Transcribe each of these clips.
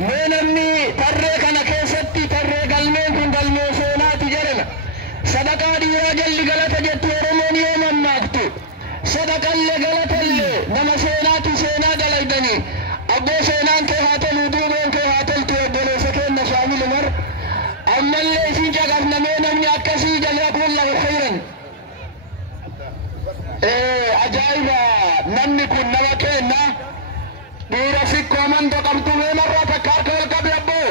namni tarree kana keessatti tarree galmeen kun galmee seenaati jedhama. Sadaqaa dhiiraa jalli galata jettu Oromoon yoo mammaaktu. Sadaqallee galatallee nama seenaatu seenaa dalaydanii. Abboo seenaan kee haa tolu duubeen kee haa toltu obboleessa kenna shaamil umar. Ammallee isin caqafnamee namni akkasii jazakumullahu khayran. Ajaa'iba namni kun nama kenna. Dhiira sikkoo amanta qabdu meenarraa takka harka ol qabi abboo.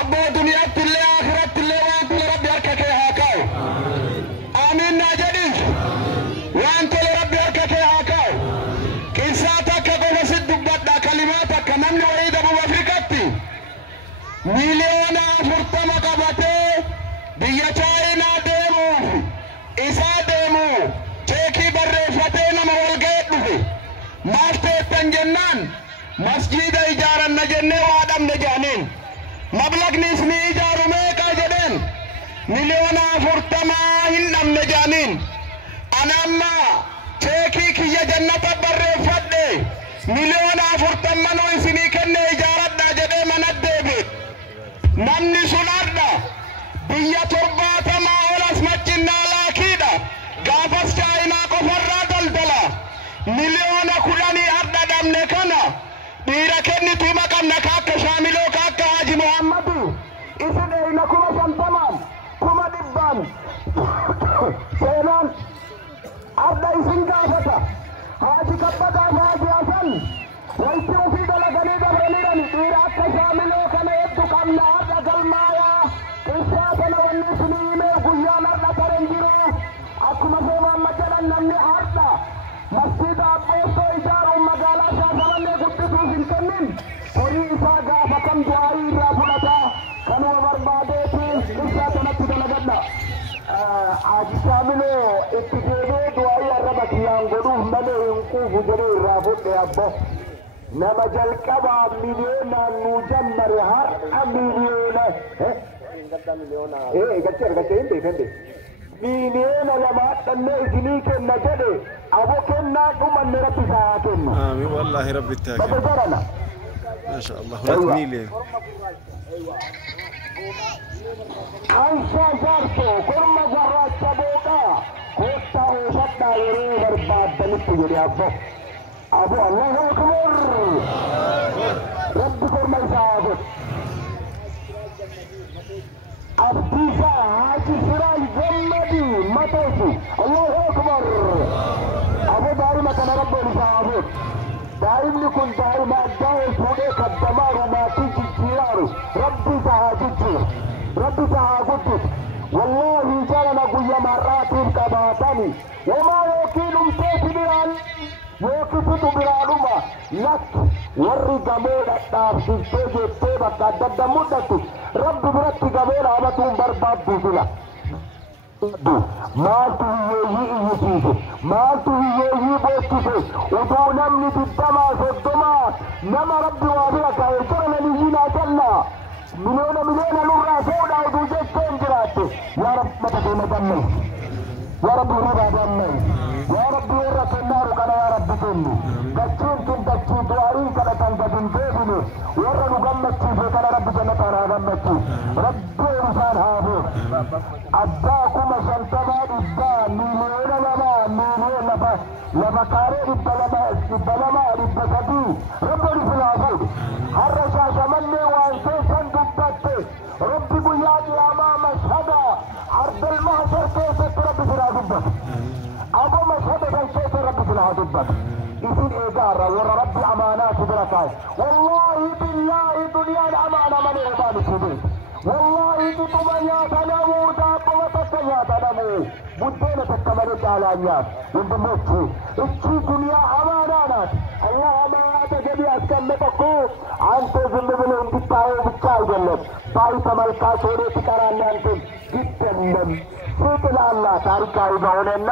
Abboo duniyaatti illee akhiratti illee waan tole rabbi harka kee haa kaa'u. Amiin naa jedhi. Waan tole rabbi harka kee haa kaa'u. Qissaa takka qofa sit dubbadha kalimaa takka namni wayii dabuu Afrikatti miliyoona 40 qabatee biyya Chaayinaa deemuuf isaa deemu cheekii barreeffatee nama walga'ee dhufe. Maaf teettan jennaan masjiida ijaaranna jennee waa dhabne jedhaniin. Mablaqni isni ijaaru meeqa jedheen miliyoona 40 hin dhabne jedhaniin. Ana amma cheekii kiyya jannata barreeffadhe miliyoona 40 nuu isinii kenne ijaaradha jedhee mana deebi'e. Namni sun arda biyya 70 olas machinnaa laakiidha. Gaafas Chaayinaa qofarraa daldala. Miliyoona 10 arda dhabne kana dhiira kennitu maqamna kaakka shaamiloo kaakka Haji Muhammadu isin eeyna 50 100 seenaan arda isin gaafata. Haji kabbataa Haji Hasan wayti ofii dalaganii dabraniidhan dhiira akka shaamiloo kana hedduu qabna arda galmaayaa qissaa kana wanni isinii himee guyyaan arda karen jiru akkuma Muhammad jedhan namni arda masjida abboottoo ijaaruun magaalaa Shaashamannee guddisuuf hin kennin horii isaa gaafa kam du'aayii irraa fudhata kanuma barbaadeetu qissaa kanatti dalagadha. Haji Shaamiloo itti deebi'ee du'aayii arraba kiyyaan godhuuf malee hin quufu jedhee irraa fudhe abbo. Nama jalqabaa miliyoonaan nuu jammare har'a miliyoona gachee hin beekande. Miliyoona lama hadhannee isinii kenna jedhe abo kennaa dhumanne rabbi isaa haa kennu. Amiin wallahi rabbi itti haa kennu. Barana. Masha Allah 2 miliyoon. Aisha Zarto korma gurraacha boodhaa koottaa oofadhaa yeroo barbaaddanitti jedhe abbo. Abo Allahu akbar. Rabbi korma isaa haa godhu. Abdiisa Haji Siraaj Gammadi Matoosi Allahu akbar. Abo daa'ima kana rabboon isaa haa godhu. Daa'imni kun daa'ima addaa fuudhee kaddamaa rumaatii jijjiiraaru rabbi isaa haa jijjiiru. Rabbi isaa haa guddisu. Wallahi jaalala guyyaa mar'aatiif qabaatani wamaa yookiin umteeti biraan yookiisitu biraadhuma lakki warri gamoo dhadhaabsiftee jettee bakka adda adda mul'attu rabbi biratti gamoo dhaabatuun barbaaddu fila. Maaltu hiyyeeyyii iyyisiise maaltu hiyyeeyyii boochise utuu namni 20 nama rabbi waa bira kaa'e jara naliyyinaa jallaa miliyoona nurraa fuudhaa utuu jecheen jiraatte yaa rabbi mata keenya gammeessi yaa rabbi ribaa gammeessi yaa rabbi warra kennaaru kana yaa rabbi kennu dachiin tun dachii du'aarii kadhatan gadin deebine warra nu gammachiise kana rabbi jannataan haa gammachiisu rabbi isaan haa fuudhu abbaa 50 miliyoona lafa kaaree 200 rabbi haa fuudhu har'a Shaashamannee waan keessan dubbatte rabbi guyyaa qiyaamaa mashhada ardal mahshar keessatti rabbi silaa dubbatu abo mashhada san keessa rabbi silaa dubbatu isin eegaarra warra rabbi amaanaatu bira kaa'e wallahi billaahi duniyaan amaana malee obaanitti beeku wallahi tutuma nyaata namuu daabbama takka nyaata namuu buddeena takka malee caalaa nyaata hundummeechi ichi duniyaa amaanaanaati Allah amaanaata jedhii askanne tokko ante ዝም ብሎ እንድታየው ብቻ አይደለም ባይተ መልካ ሶሬት ቀራን አንተን ግደለም ስትላላ ታሪካዊ በሆነና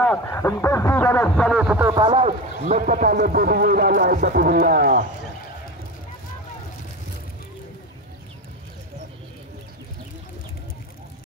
እንደዚህ በመሰለ ስጦታ ላይ መጠቃለብ ይላል አይበትብላ